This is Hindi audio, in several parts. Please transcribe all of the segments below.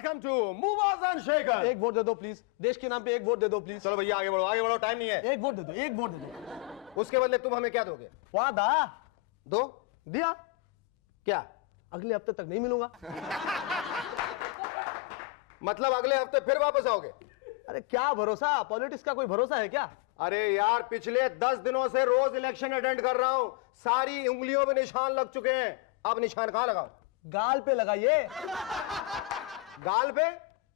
Welcome to movers and shakers. एक वोट दे दो प्लीज, देश के नाम पे एक वोट दे दो प्लीज। चलो भैया आगे बढ़ो, टाइम नहीं है। एक वोट दे दो, एक वोट दे दो। उसके बदले तुम हमें क्या दोगे? वादा दो दिया, क्या? अगले हफ्ते तक नहीं मिलूंगा। मतलब अगले हफ्ते फिर वापस आओगे? अरे क्या भरोसा, पॉलिटिक्स का कोई भरोसा है क्या? अरे यार पिछले 10 दिनों से रोज इलेक्शन अटेंड कर रहा हूं, सारी उंगलियों में निशान लग चुके हैं। अब निशान कहां लगाऊं? गाल पे लगाइए। गाल पे?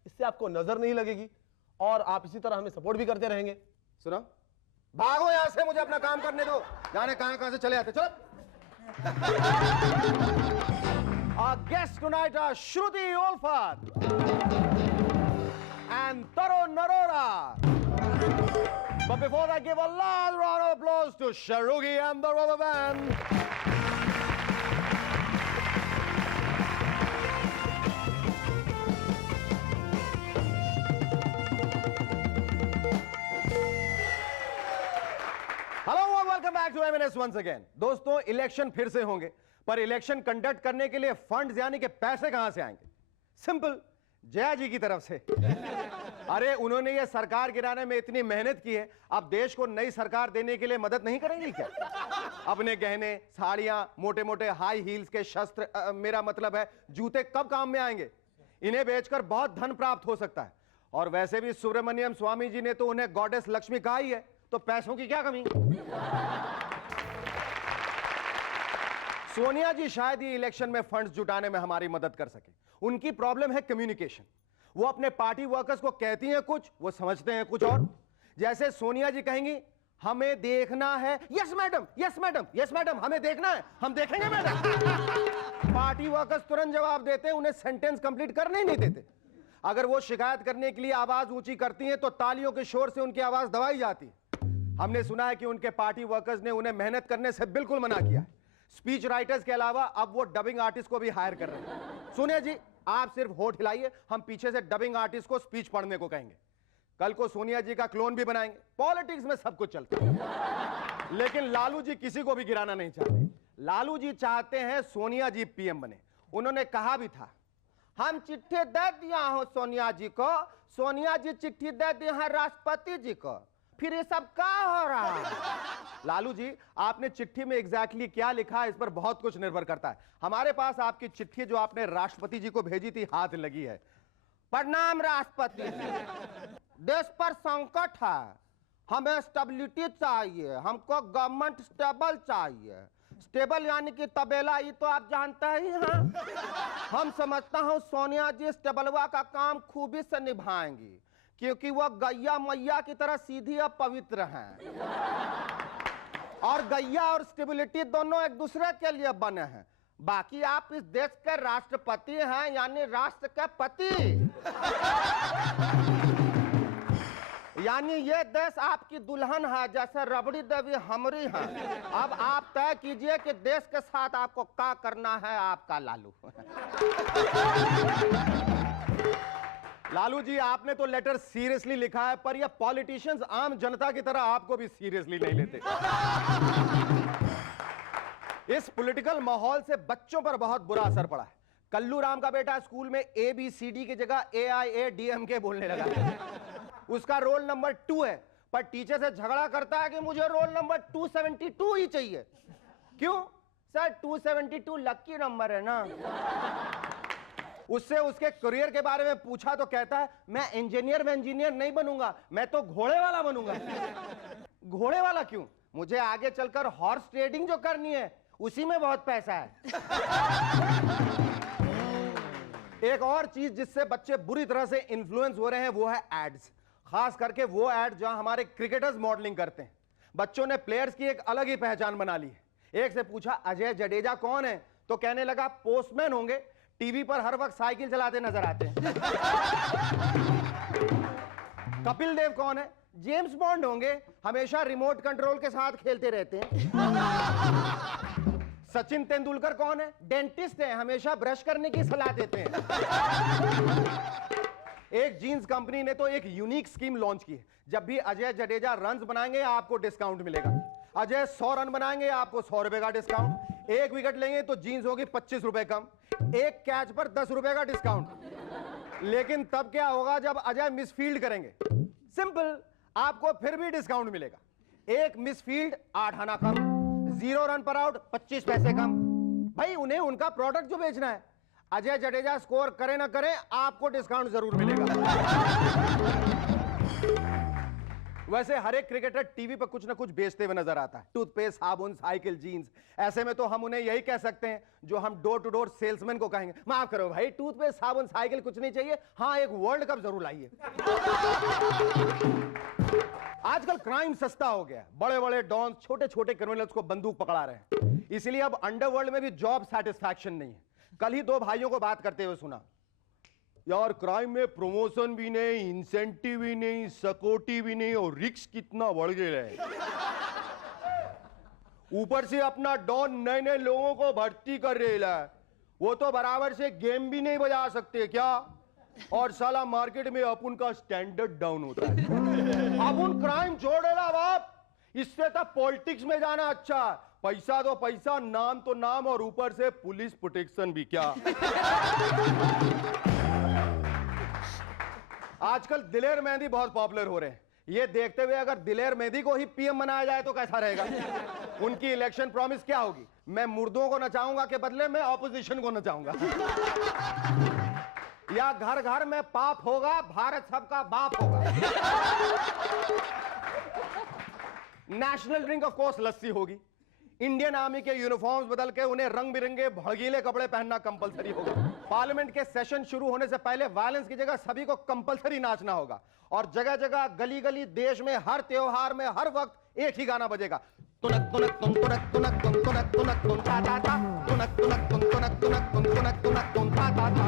इससे आपको नजर नहीं लगेगी और आप इसी तरह हमें सपोर्ट भी करते रहेंगे। सुनो, भागो यहां से, मुझे अपना काम करने दो। जाने कहां से चले आते। चलो। Our guests tonight are Shruti Olfat and Tarun Narora. But before I give a loud round of applause to Sharugi and the Rubber Band. Hello और welcome back to MNS once again. दोस्तों, इलेक्शन फिर से होंगे, पर इलेक्शन कंडक्ट करने के लिए फंड्स यानी कि पैसे कहां से आएंगे? सिंपल, जया जी की तरफ से। अरे उन्होंने ये सरकार गिराने में इतनी मेहनत की है, अब देश को नई सरकार देने के लिए मदद नहीं करेंगी क्या? अपने गहने, साड़ियां, मोटे मोटे हाई हील्स के शस्त्र, मेरा मतलब है जूते कब काम में आएंगे? इन्हें बेचकर बहुत धन प्राप्त हो सकता है। और वैसे भी सुब्रमण्यम स्वामी जी ने तो उन्हें गॉडेस लक्ष्मी कहा ही है, तो पैसों की क्या कमी? सोनिया जी शायद ये इलेक्शन में फंड्स जुटाने में हमारी मदद कर सके। उनकी प्रॉब्लम है कम्युनिकेशन। वो अपने पार्टी वर्कर्स को कहती हैं कुछ, वो समझते हैं कुछ और। जैसे सोनिया जी कहेंगी हमें देखना है, yes madam, yes madam, yes madam, हमें देखना है, हम देखेंगे मैडम। पार्टी वर्कर्स तुरंत जवाब देते हैं, उन्हें सेंटेंस कंप्लीट करने ही नहीं देते। अगर वो शिकायत करने के लिए आवाज ऊंची करती हैं तो तालियों के शोर से उनकी आवाज दबाई जाती है। हमने सुना है कि उनके पार्टी वर्कर्स ने उन्हें मेहनत करने से बिल्कुल मना किया है। स्पीच राइटर्स के अलावा अब वो डबिंग आर्टिस्ट को भी हायर कर रहे हैं। सोनिया जी, आप सिर्फ होठ हिलाइए, हम पीछे से डबिंग आर्टिस्ट को स्पीच पढ़ने को कहेंगे। कल को सोनिया जी का क्लोन भी बनाएंगे। पॉलिटिक्स में सब कुछ चलता है। लेकिन लालू जी किसी को भी गिराना नहीं चाहते। लालू जी चाहते हैं सोनिया जी पीएम बने। उन्होंने कहा भी था, हम चिट्ठी दे दिया हो सोनिया जी को, सोनिया जी चिट्ठी दे दी है राष्ट्रपति जी को, फिर ये सब क्या हो रहा है? लालू जी, आपने चिट्ठी में एग्जैक्टली क्या लिखा है इस पर बहुत कुछ निर्भर करता है। हमारे पास आपकी चिट्ठी जो आपने राष्ट्रपति जी को भेजी थी हाथ लगी है। प्रणाम राष्ट्रपति जी, देश पर संकट है, हमें स्टेबिलिटी चाहिए, हमको गवर्नमेंट स्टेबल चाहिए। स्टेबल यानी कि तबेला, ये तो आप जानते ही हैं। हम समझता हूं सोनिया जी स्टेबलवा का काम खूबी से निभाएंगी, क्योंकि वह गैया मैया की तरह सीधी और पवित्र हैं। और गैया और स्टेबिलिटी दोनों एक दूसरे के लिए बने हैं। बाकी आप इस देश के राष्ट्रपति हैं, यानी राष्ट्र के पति। यानी ये देश आपकी दुल्हन है, जैसे रबड़ी देवी हमारी है। अब आप तय कीजिए कि देश के साथ आपको क्या करना है। आपका लालू। लालू जी, आपने तो लेटर सीरियसली लिखा है, पर ये पॉलिटिशियंस आम जनता की तरह आपको भी सीरियसली नहीं लेते। इस पॉलिटिकल माहौल से बच्चों पर बहुत बुरा असर पड़ा है। कल्लू राम का बेटा स्कूल में ABCD की जगह AIADMK बोलने लगा। उसका रोल नंबर 2 है, पर टीचर से झगड़ा करता है कि मुझे रोल नंबर 272 ही चाहिए। क्यों सर? 272 लकी नंबर है ना। उससे उसके करियर के बारे में पूछा तो कहता है मैं इंजीनियर नहीं बनूंगा, मैं तो घोड़े वाला बनूंगा। घोड़े वाला क्यों? मुझे आगे चलकर हॉर्स ट्रेडिंग जो करनी है, उसी में बहुत पैसा है। एक और चीज जिससे बच्चे बुरी तरह से इन्फ्लुएंस हो रहे हैं वो है एड्स। खास करके वो एड जहां हमारे क्रिकेटर्स मॉडलिंग करते हैं। बच्चों ने प्लेयर्स की एक अलग ही पहचान बना ली है। एक से पूछा अजय जडेजा कौन है, तो कहने लगा पोस्टमैन होंगे, टीवी पर हर वक्त साइकिल चलाते नजर आते हैं। कपिल देव कौन है? जेम्स बॉन्ड होंगे, हमेशा रिमोट कंट्रोल के साथ खेलते रहते हैं। सचिन तेंदुलकर कौन है? डेंटिस्ट है, हमेशा ब्रश करने की सलाह देते हैं। एक जींस कंपनी ने तो एक यूनिक स्कीम लॉन्च की है। जब भी अजय जडेजा रन्स बनाएंगे आपको डिस्काउंट मिलेगा। अजय 100 रन बनाएंगे आपको 100 रुपए का डिस्काउंट। 1 विकेट लेंगे तो जींस होगी 25 रुपए कम। 1 कैच पर 10 रुपए का डिस्काउंट। लेकिन तब क्या होगा जब अजय मिसफील्ड करेंगे? सिंपल, आपको फिर भी डिस्काउंट मिलेगा। एक मिसफील्ड 8 आना कम, 0 रन पर आउट 25 पैसे कम। भाई उन्हें उनका प्रोडक्ट जो बेचना है। अजय जडेजा स्कोर करे ना करे, आपको डिस्काउंट जरूर मिलेगा। वैसे हर एक क्रिकेटर टीवी पर कुछ ना कुछ बेचते हुए नजर आता है, टूथपेस्ट, साबुन, साइकिल, जीन्स। ऐसे में तो हम उन्हें यही कह सकते हैं जो हम डोर टू डोर सेल्समैन को कहेंगे, माफ करो भाई, टूथपेस्ट, साबुन, साइकिल कुछ नहीं चाहिए, हाँ एक वर्ल्ड कप जरूर लाइए। आजकल क्राइम सस्ता हो गया, बड़े बड़े डॉन छोटे छोटे क्रिमिनल्स को बंदूक पकड़ा रहे हैं, इसलिए अब अंडरवर्ल्ड में भी जॉब सेटिस्फैक्शन नहीं है। कल ही 2 भाइयों को बात करते हुए सुना, यार क्राइम में प्रमोशन भी नहीं, इंसेंटिव भी नहीं, सिक्योरिटी भी नहीं, और रिस्क कितना बढ़ गया है। ऊपर से अपना डॉन नए नए लोगों को भर्ती कर रहा है, वो तो बराबर से गेम भी नहीं बजा सकते क्या? और साला मार्केट में अपन का स्टैंडर्ड डाउन होता है। अपन क्राइम छोड़ रहा बाप, इससे तो पॉलिटिक्स में जाना अच्छा है। पैसा तो पैसा, नाम तो नाम, और ऊपर से पुलिस प्रोटेक्शन भी क्या। आजकल दिलेर मेहंदी बहुत पॉपुलर हो रहे हैं। ये देखते हुए अगर दिलेर मेहंदी को ही पीएम बनाया जाए तो कैसा रहेगा? उनकी इलेक्शन प्रॉमिस क्या होगी? मैं मुर्दों को नचाऊंगा के बदले में ऑपोजिशन को नचाऊंगा। या घर घर में पाप होगा, भारत सबका बाप होगा। नेशनल ड्रिंक ऑफ कोर्स लस्सी होगी। इंडियन आर्मी के यूनिफॉर्म्स बदल के उन्हें रंग बिरंगे भड़कीले कपड़े पहनना कंपलसरी होगा। पार्लियामेंट के सेशन शुरू होने से पहले वायलेंस की जगह सभी को कंपलसरी नाचना होगा। और जगह जगह, गली गली, देश में हर त्योहार में हर वक्त एक ही गाना बजेगा, तुनक तुनक तुन तुनक तुनक तुन तुनक तुनक तुन ता ता ता, तुनक तुनक तुन तुनक तुनक तुन तुनक तुनक तुन ता ता ता।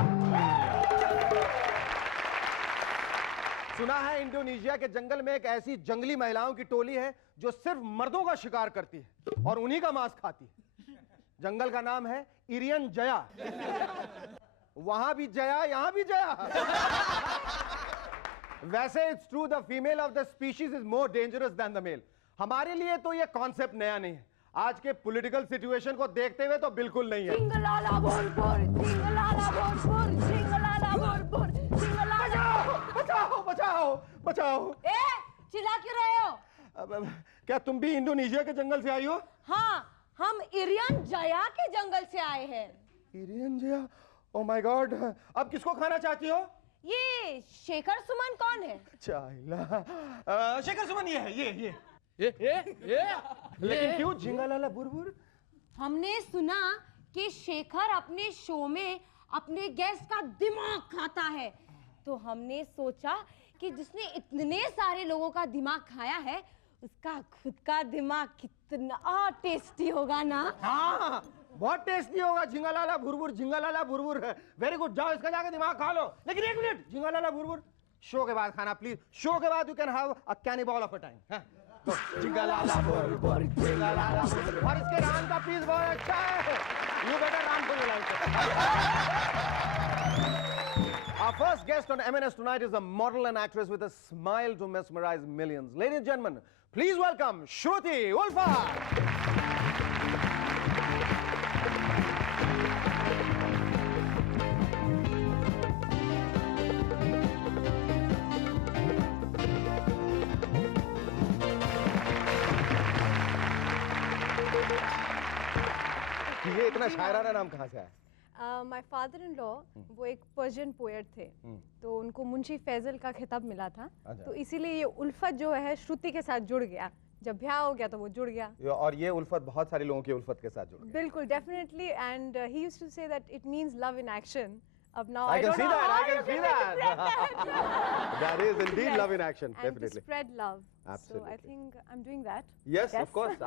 सुना है इंडोनेशिया के जंगल में एक ऐसी जंगली महिलाओं की टोली है जो सिर्फ मर्दों का शिकार करती है और उन्हीं का मांस खाती है। जंगल का नाम है इरियन जया। वहां भी जया, यहां भी जया। वैसे it's true, the female of the species is more dangerous than the male. हमारे लिए तो ये कॉन्सेप्ट नया नहीं है, आज के पॉलिटिकल सिचुएशन को देखते हुए तो बिल्कुल नहीं है। सिंगलाला बोलपुर, सिंगलाला बोलपुर, सिंगलाला बोलपुर, सिंगलाला। बचाओ बचाओ बचाओ। ए, चिल्ला क्यों रहे हो? अब, क्या तुम भी इंडोनेशिया के जंगल से आई हो? हाँ, हम इरियन जया के जंगल से आए हैं। इरियन जया, ओह माय गॉड। अब किसको खाना चाहती हो? ये शेखर सुमन कौन है? चाइला। शेखर सुमन ये है, ये। लेकिन क्यों झिंगालाला बुरबुर? हमने सुना कि शेखर अपने शो में अपने गेस्ट का दिमाग खाता है, तो हमने सोचा कि जिसने इतने सारे लोगों का दिमाग खाया है, उसका खुद का दिमाग कितना टेस्टी होगा ना। हाँ, बहुत टेस्टी होगा। झिंगालाला बुरबुर, झिंगालाला बुरबुर है। वेरी गुड, जाओ इसका जाके दिमाग खा लो। लेकिन एक मिनट, झिंगालाला बुरबुर शो के बाद खाना प्लीज। शो के बाद you can have a cannibal of a time. झिंगालाला बुरबुर, झिंगालाला बुरबुर। और इसके राम का प्लीज बहुत अच्छा है। You better ram for your life. Our first guest on MNS tonight is a model and actress with a smile to mesmerize millions. Ladies and gentlemen, please welcome Shruti Ulfat. ये इतना शायराना नाम कहाँ से आया? माय फादर इन लॉ वो एक पर्शियन पोएट थे, तो उनको मुंशी फैजल का खिताब मिला था, तो इसीलिए ये उल्फत जो है श्रुति के साथ जुड़ गया। जब ब्याह हो गया तो वो जुड़ गया। और ये उल्फत बहुत सारे लोगों की उल्फत के साथ जुड़ गया। बिल्कुल, definitely. And he used to say that it means love in action. अब now I can see that. I can see that. That is indeed love in action, and to definitely. spread love. Absolutely. So I think I'm doing that. Yes, of course.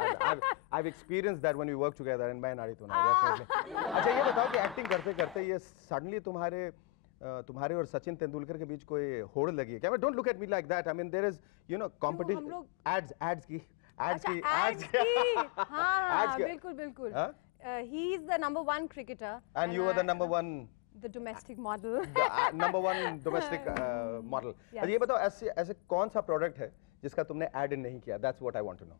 I've experienced that when we work together and मैं नारी तू नारी, definitely. अच्छा ये बताओ कि एक्टिंग करते करते ये सडनली तुम्हारे और सचिन तेंदुलकर के बीच कोई होड़ लगी है क्या? Don't look at me like that. I mean there is competition. Ads की. ads की। हाँ, बिल्कुल। He is the number 1 cricketer. And you were the number 1. The domestic model. Number 1 domestic model. Yes. ये बताओ ऐसे कौन सा प्रोडक्ट है जिसका तुमने एड नहीं किया? That's what I want to know.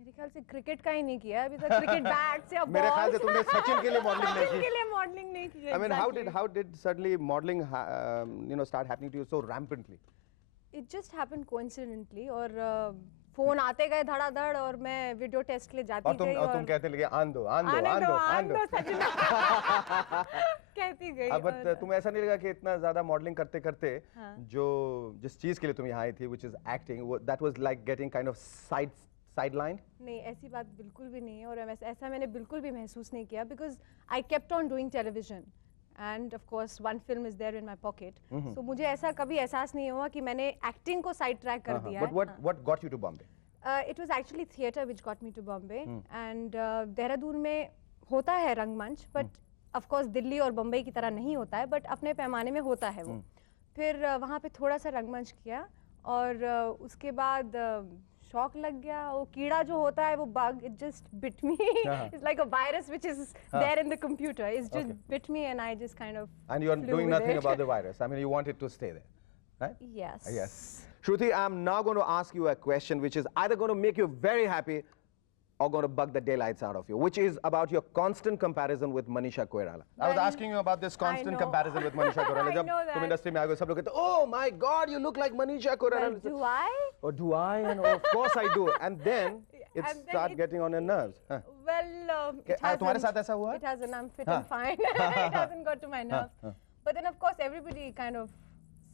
मेरे ख्याल से क्रिकेट का ही नहीं किया अभी तक, क्रिकेट बैट्स या मेरे ख्याल से balls। तुमने सचिन के लिए मॉडलिंग नहीं सचिन की। के लिए मॉडलिंग नहीं की। I mean, exactly. how did suddenly modeling start happening to you so rampantly? It just happened coincidentally और फोन आते गए धड़ाधड़ और मैं वीडियो टेस्ट के लिए जाती और तुम गई और तुम कहते लगे आन दो सचिन कहती गई। बट तुम्हें ऐसा नहीं लगा कि इतना ज्यादा मॉडलिंग करते करते हाँ। जो जिस चीज के लिए तुम यहाँ आई थी which is acting that was like getting kind of sidelined? नहीं, ऐसी बात बिल्कुल भी नहीं है और ऐसा मैंने बिल्कुल भी महसूस नहीं किया because I kept on doing television and of course one film is there in my pocket. So मुझे ऐसा कभी एहसास नहीं हुआ कि मैंने एक्टिंग को साइड ट्रैक कर दिया But what got you to Bombay? It was actually theatre which got me to Bombay and Dehradun में होता है रंगमंच but of course दिल्ली और बम्बई की तरह नहीं होता है but अपने पैमाने में होता है वो। फिर वहाँ पे थोड़ा सा रंगमंच किया और उसके बाद शॉक लग गया। वो कीड़ा जो होता है वो bug, it just bit me. It's like a virus which is there in the computer. It's just bit me and I just kind of And you are flew doing with nothing it. about the virus. I mean, you wanted to stay there, right? Yes. Yes. Shruti, I'm now going to ask you a question which is either going to make you very happy or going to bug the daylights out of you, which is about your constant comparison with Manisha Koirala. I was Well, asking you about this constant know. comparison with Manisha Koirala. I जब know तुम that. industry में आ गए सब लोग कहते oh my God, you look like Manisha Koirala. Well, do I? Oh, do I? And of course I do. And then it And then start getting on your nerves. Huh. Well, it तुम्हारे hasn't. साथ ऐसा हुआ? It hasn't. I'm fit and fine. It hasn't got to my nerves. But then, of course, everybody kind of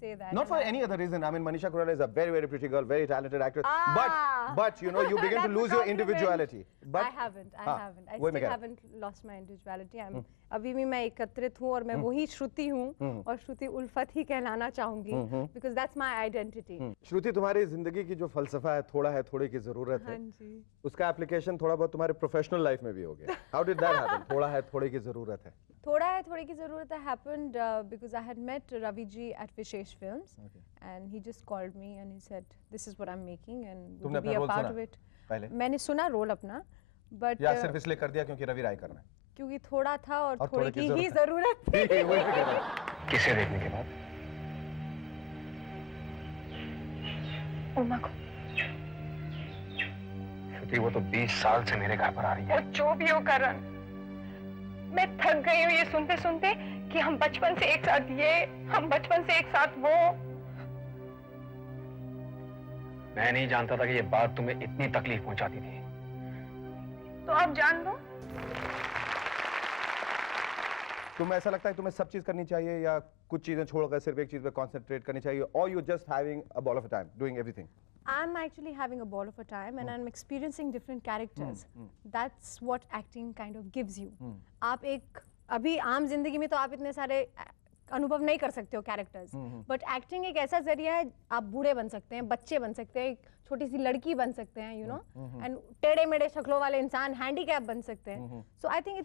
say that. Not and for I- any other reason. I mean, Manisha Koirala is a very, very pretty girl, very talented actress. Ah. But you know, you begin to That's a lose your compliment. individuality. But I haven't. I हाँ, haven't. I वही मैं still कह रहा haven't lost my individuality. I'm अभी भी मैं एकत्रित हूँ और मैं वही श्रुति हूँ और श्रुति उल्फत ही कहलाना चाहूँगी because that's my identity. श्रुति, तुम्हारी जिंदगी की जो फलसफा है थोड़ा है थोड़े की जरूरत है, हाँ जी। उसका एप्लीकेशन थोड़ा बहुत तुम्हारे प्रोफेशनल लाइफ में भी हो गया. How did that happen? थोड़ा है थोड़े की जरूरत है. थोड़ा है थोड़ी की ज़रूरत है happened because I had met Ravi ji at Vishesh Films and he just called me and he said this is what I'm making and would तुमने you be अपना a रोल part सुना of it. पहले? मैंने सुना रोल अपना but या सिर्फ इसलिए कर दिया क्योंकि रवि राय करना है? क्योंकि थोड़ा था और और थोड़ी थोड़े की की ही ज़रूरत ज़रूरत थी. वही मैं कह रहा हूँ. किसे देखने के बाद? उमा को। श्रुति, वो तो 20 साल से मेरे घर पर आ रही वो है. जो भी हो करण, मैं थक गई हूँ ये सुनते सुनते कि हम बचपन से एक साथ ये, हम बचपन से एक साथ वो. मैं नहीं जानता था कि ये बात तुम्हें इतनी तकलीफ पहुंचाती थी. तो अब जान लो. तुम्हें ऐसा लगता है तुम्हें सब चीज करनी चाहिए या कुछ चीजें छोड़कर सिर्फ एक चीज पे कंसंट्रेट करनी चाहिए, or you just having a ball of a time doing everything? I'm actually having a ball of a time and I'm experiencing different characters. That's what acting kind of gives you. आप एक अभी आम जिंदगी में तो आप इतने सारे अनुभव नहीं कर सकते हो कैरेक्टर्स, बट एक्टिंग एक ऐसा जरिया है, आप बूढ़े बन सकते हैं, बच्चे बन सकते हैं, एक छोटी सी लड़की बन सकते हैं, यू नो, एंड टेढ़े मेढ़े शक्लों वाले इंसान, हैंडीकैप बन सकते हैं. So I think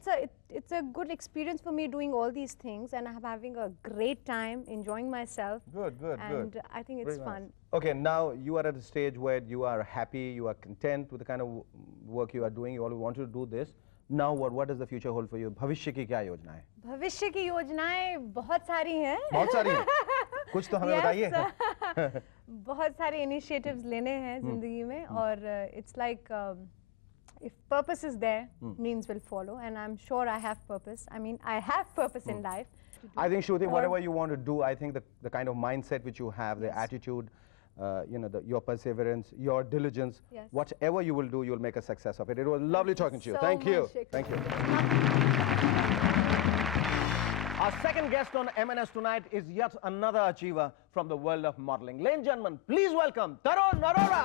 it's a good experience for me doing all these things and I'm having a great time enjoying myself. Good. And I think it's Very fun. nice. Okay, now you are at a stage where you are happy, you are content with the kind of work you are doing, you all want to do this. Now what does the future hold for you? भविष्य की क्या योजना है? भविष्य की योजनाएं बहुत सारी हैं. बहुत सारी हैं. कुछ तो हमें बताइए. बहुत सारे इनिशिएटिव्स लेने हैं जिंदगी में और it's like if purpose is there, means will follow and I'm sure I have purpose. I mean, I have purpose in life. I think Shruti, whatever you want to do, I think the kind of mindset which you have, the attitude, your perseverance, your diligence, Yes. whatever you will do, you'll make a success of it. It was lovely talking to you. so Thank you. much. Thank you. Our second guest on M&S tonight is yet another achiever from the world of modeling. Ladies and gentlemen, please welcome Tarun Arora.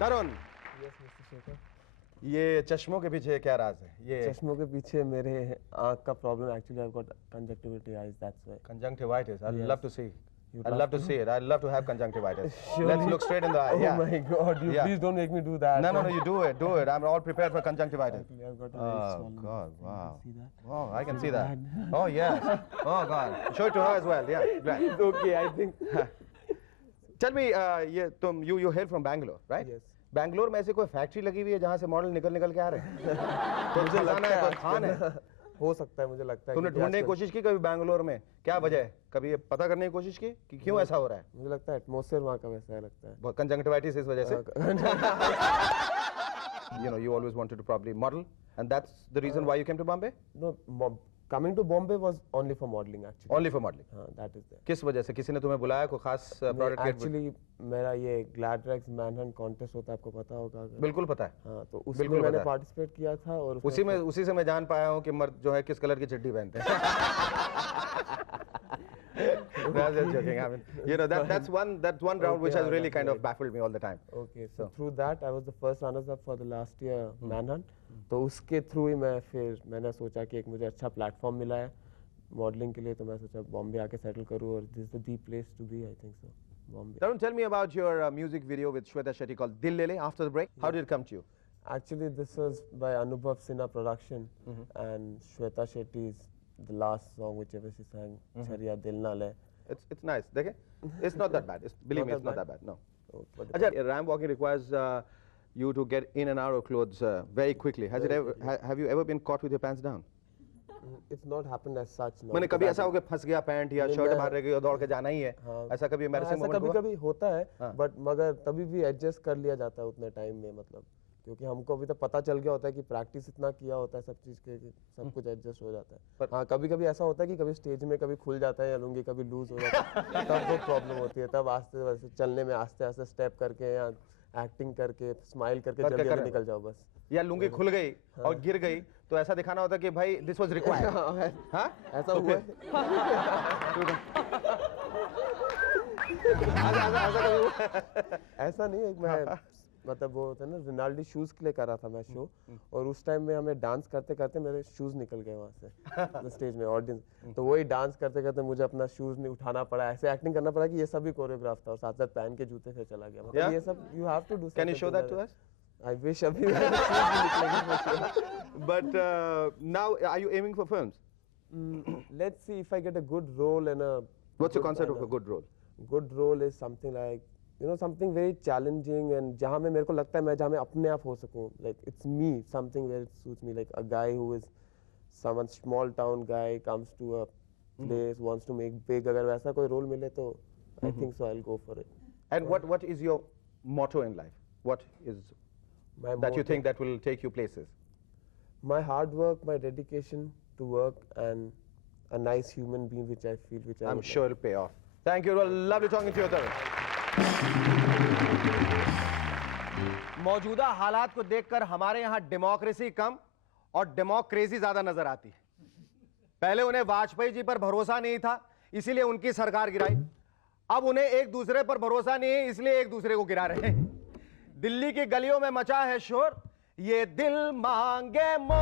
तरुण, ये चश्मों के पीछे क्या राज है? ये चश्मों के पीछे मेरे आँख का problem actually I got conjunctivitis eyes that's why. conjunctivitis. I'd Yes. love to see. You'd I'd love love to see it. I'd love to have conjunctivitis. Surely. Let's look straight in the eye. Oh Yeah. my God! You Yeah. please don't make me do that. No, you do it. Do it. I'm all prepared for conjunctivitis. Actually, I've got a very Oh swollen God! face. Wow. See that? Oh, I can see that. Bad. Oh yes. Oh God. Show it to her as well. Yeah. Right. It's okay, I think. Tell me, ये तुम you hail from Bangalore, right? Yes. Bangalore में ऐसे कोई फैक्ट्री लगी हुई है जहाँ से मॉडल निकल निकल के आ रहे हैं? कोई खजाना है, कोई खान है? हो सकता है, मुझे लगता है। तुमने क्योंकि ढूंढने की आजकल- कोशिश की कभी बैंगलोर में क्या वजह है? कभी ये पता करने की कोशिश की कि क्यों ऐसा हो रहा है? मुझे लगता है एटमॉस्फेयर वहाँ का वैसा है, लगता है। कंजंक्टिवाइटिस इस वजह से? You know, you always wanted to probably model, and that's the reason why you came to Bombay? No, coming to Bombay was only for modeling actually. Only for modeling. हाँ, that is there. किस वजह से? किसी ने तुम्हें बुलाया, कोई खास प्रोडक्ट? एक्चुअली मेरा ये ग्लैडरेक्स मैनहंट कॉन्टेस्ट होता है, आपको पता होगा अगर। बिल्कुल पता है। हाँ, तो उसमें बिल्कुल मैंने पता है। पार्टिसिपेट किया था और उसी से मैं जान पाया हूँ कि मर्द जो है किस कलर की चड्डी पहनते हैं। I'm just joking. I mean, you know, that's one round which Okay, has really that's kind of right. baffled me all the time. Okay, so through that I was the first runners up for the last year manhunt. तो उसके थ्रू ही मैंने सोचा कि एक मुझे अच्छा प्लेटफॉर्म मिला है मॉडलिंग के लिए, तो मैं सोचा बॉम्बे आके सेटल करूँ और this the place to be, I think so, Bombay. Tarun, tell me about your music video with Shweta Shetty called Dil Le Le after the break. How did it come to you? Actually, this was by Anubhav Sinha production, and Shweta Shetty's the last song whichever she sang, Chariya Dil Na Le. It's nice. देखें, it's not that bad. Believe me, it's not that bad. No. Oh, but the अच्छा, ramp walking requires you to get in and out of clothes very quickly. Have you ever been caught with your pants down? it's not happened as such. No, मैंने because कभी I ऐसा हो कि फंस गया पैंट या नहीं, शर्ट मैं- बाहर रह गई और दौड़ के जाना ही है? हाँ। ऐसा कभी embarrassing ऐसा moment कभी हुआ? कभी होता है, हाँ। बट मगर तभी भी एडजस्ट कर लिया जाता है उतने टाइम में, मतलब क्योंकि हमको अभी तक पता चल गया होता है कि प्रैक्टिस इतना किया होता है सब चीज़ के कि सब कुछ एडजस्ट हो जाता है। पर- हाँ, कभी कभी ऐसा होता है कि कभी स्टेज में कभी खुल जाता है या लुंगी कभी लूज हो जाता है, तब वो प्रॉब्लम होती है। तब आस्ते वैसे चलने में आस्ते आस्ते स्टेप करके या एक्टिंग करके स्माइल करके करके जल्दी कर जल्दी रहे निकल जाओ बस। या लुंगी खुल गई और गिर गई तो ऐसा दिखाना होता कि भाई दिस वाज रिक्वायर्ड। हाँ? ऐसा तो हुआ फिर- ऐसा नहीं है, मैं मतलब वो होता है ना, रिनाल्डी शूज के लिए कर रहा था मैं शो, और उस टाइम में हमें डांस करते करते मेरे शूज निकल गए वहाँ से स्टेज में ऑडियंस, तो वही डांस करते करते मुझे अपना शूज नहीं उठाना पड़ा, ऐसे एक्टिंग करना पड़ा कि ये सब भी कोरियोग्राफ था और साथ साथ पहन के जूते से चला गया, मतलब Yeah? ये सब you have to do. Can you show that to us? I wish अभी मेरे shoes भी निकलेंगे for sure. But now are you aiming for films? Let's see if I get a good role and a What's your good concept and of a good role? good role is something like, you know, something very challenging and जहाँ में मेरे को लगता है मैं जहाँ में अपने आप हो सकूँ, like it's me, something where it suits me, like a guy who is someone small town guy comes to a place wants to make big, अगर वैसा कोई role मिले तो I think so I'll go for it. And what is your motto in life? What is My that you motto- think that will take you places? my hard work, my dedication to work, and a nice human being which I feel which I I'm would sure it'll pay off. Thank you. Well, lovely talking to you, Tarun. मौजूदा हालात को देखकर हमारे यहाँ डेमोक्रेसी कम और डेमोक्रेसी ज्यादा नजर आती है। पहले उन्हें वाजपेयी जी पर भरोसा नहीं था, इसीलिए उनकी सरकार गिराई। अब उन्हें एक दूसरे पर भरोसा नहीं है, इसलिए एक दूसरे को गिरा रहे हैं। दिल्ली की गलियों में मचा है शोर, ये दिल मांगे मौत।